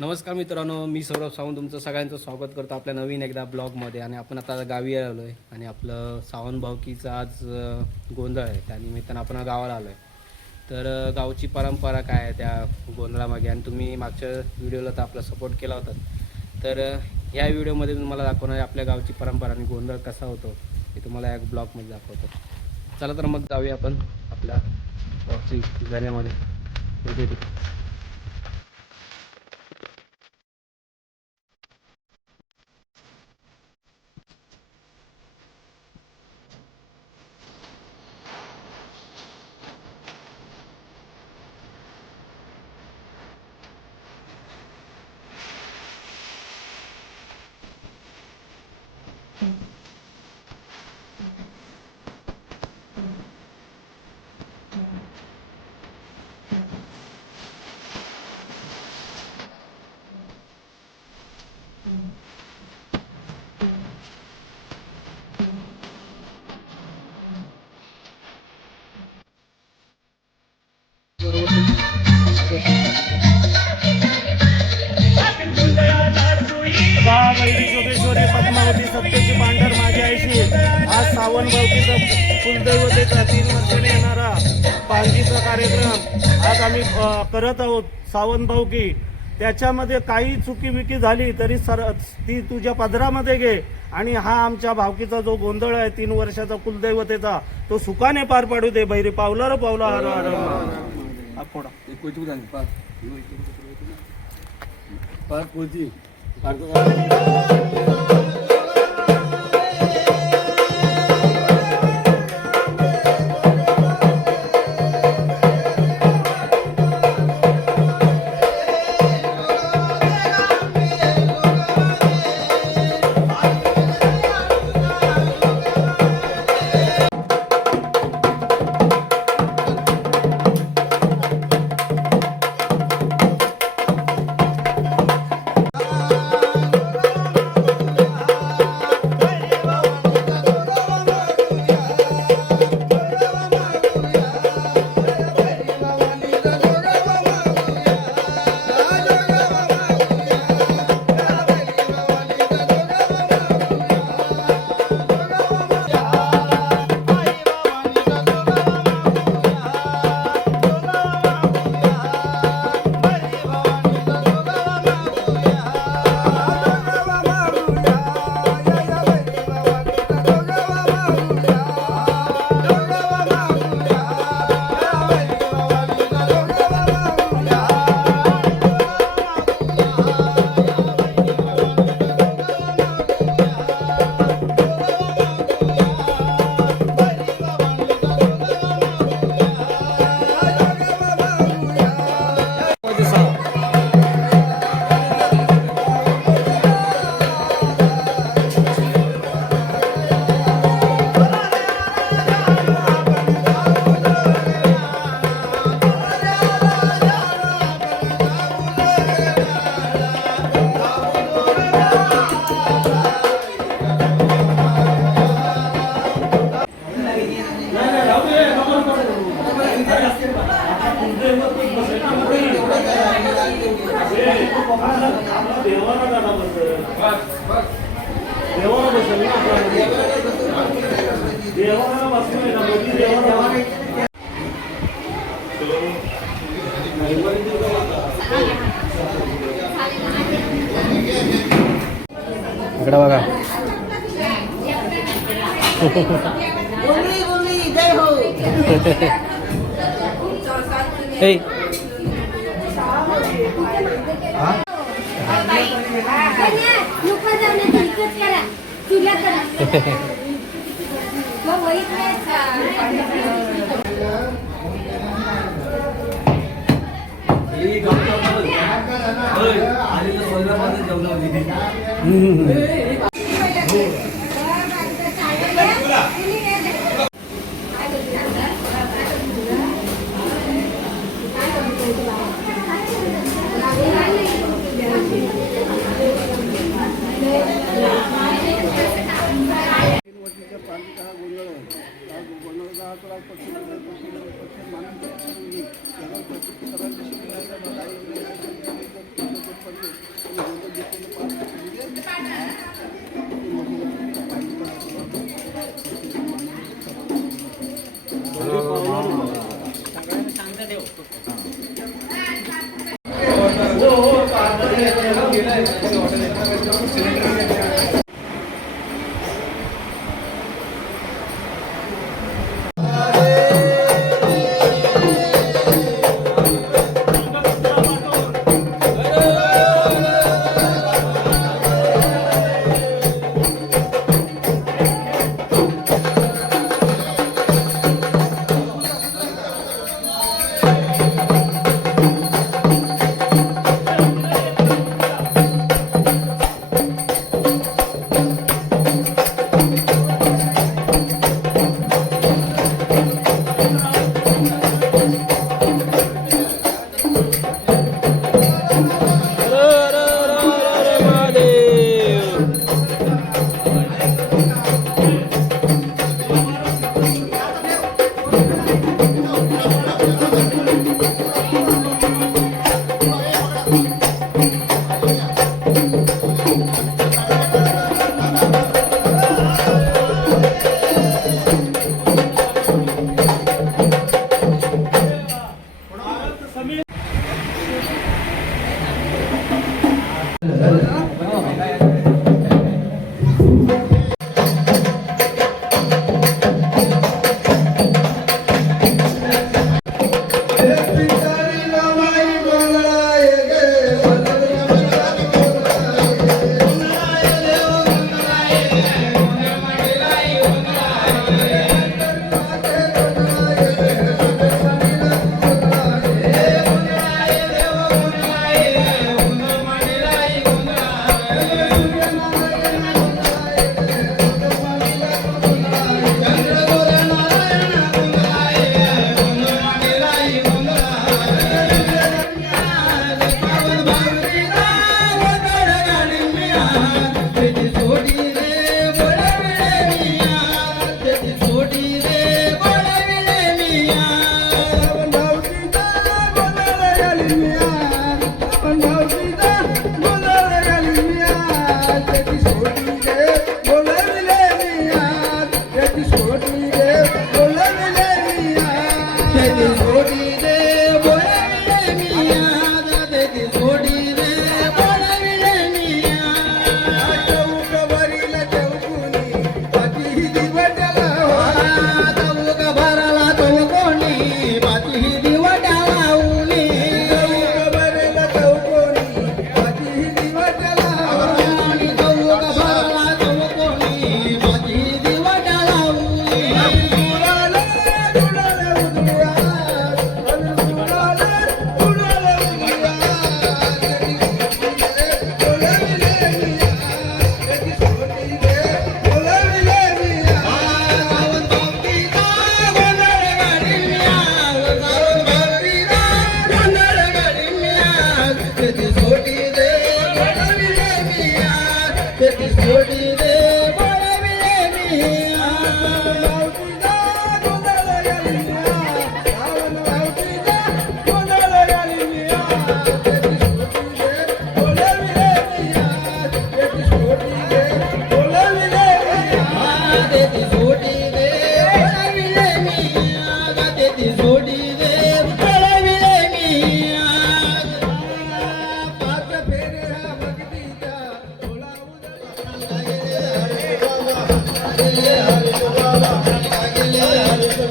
नमस्कार मित्रांनो, मी सौरभ सावंत तुमचं सगळ्यांचं स्वागत करतो आपल्या नवीन एकदा ब्लॉगमध्ये. आणि आपण आता गावी आलो आहे आणि आपलं सावंत भावकीचं आज गोंधळ आहे. त्यानिमित्तानं आपण गावाला आलो आहे. तर गावची परंपरा काय आहे त्या गोंधळामागे, आणि तुम्ही मागच्या व्हिडिओला तर आपला सपोर्ट केला होता. तर ह्या व्हिडिओमध्ये तुम्हाला दाखवणार आपल्या गावची परंपरा आणि गोंधळ कसा होतो हे तुम्हाला या ब्लॉगमध्ये दाखवतो. चला तर मग जाऊया आपण आपल्या गावची घरामध्ये. जोगेश्वरी पद्मावती सत्यची पांढर माझी आईशी आज सावंत भावकीचा कुलदैवतेचा 3 वर्षाने येणारा पालखीचा कार्यक्रम आज आम्ही करत आहोत. सावंत भावकी त्याच्यामध्ये काही चुकीबिकी झाली तरी ती तुझ्या पदरामध्ये घे आणि हा आमच्या भावकीचा जो गोंधळ आहे 3 वर्षाचा कुलदैवतेचा तो सुखाने पार पाडू दे. बैरी पावला रे पावला हर हर इकडे बघा. हे हरे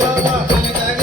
बाबा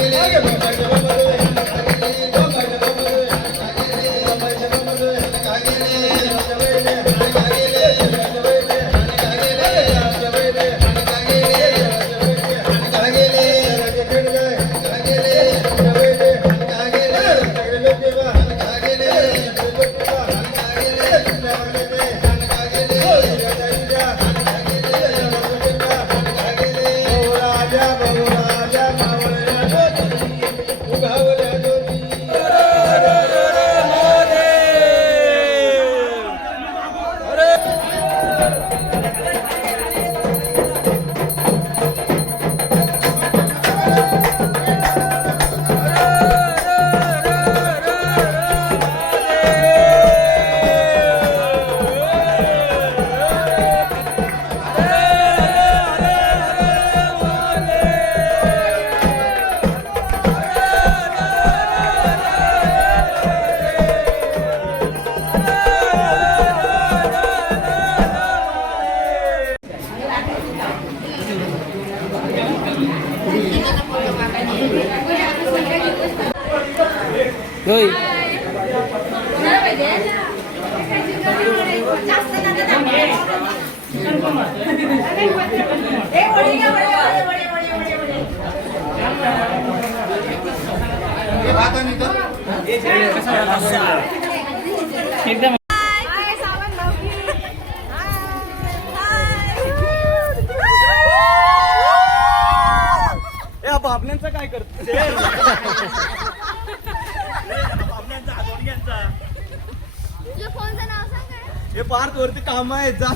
रोहित एकदम बाबण्यांचा काय करतो फोनचं नाव सांग काय? हे पार्क वरती काम आहे जा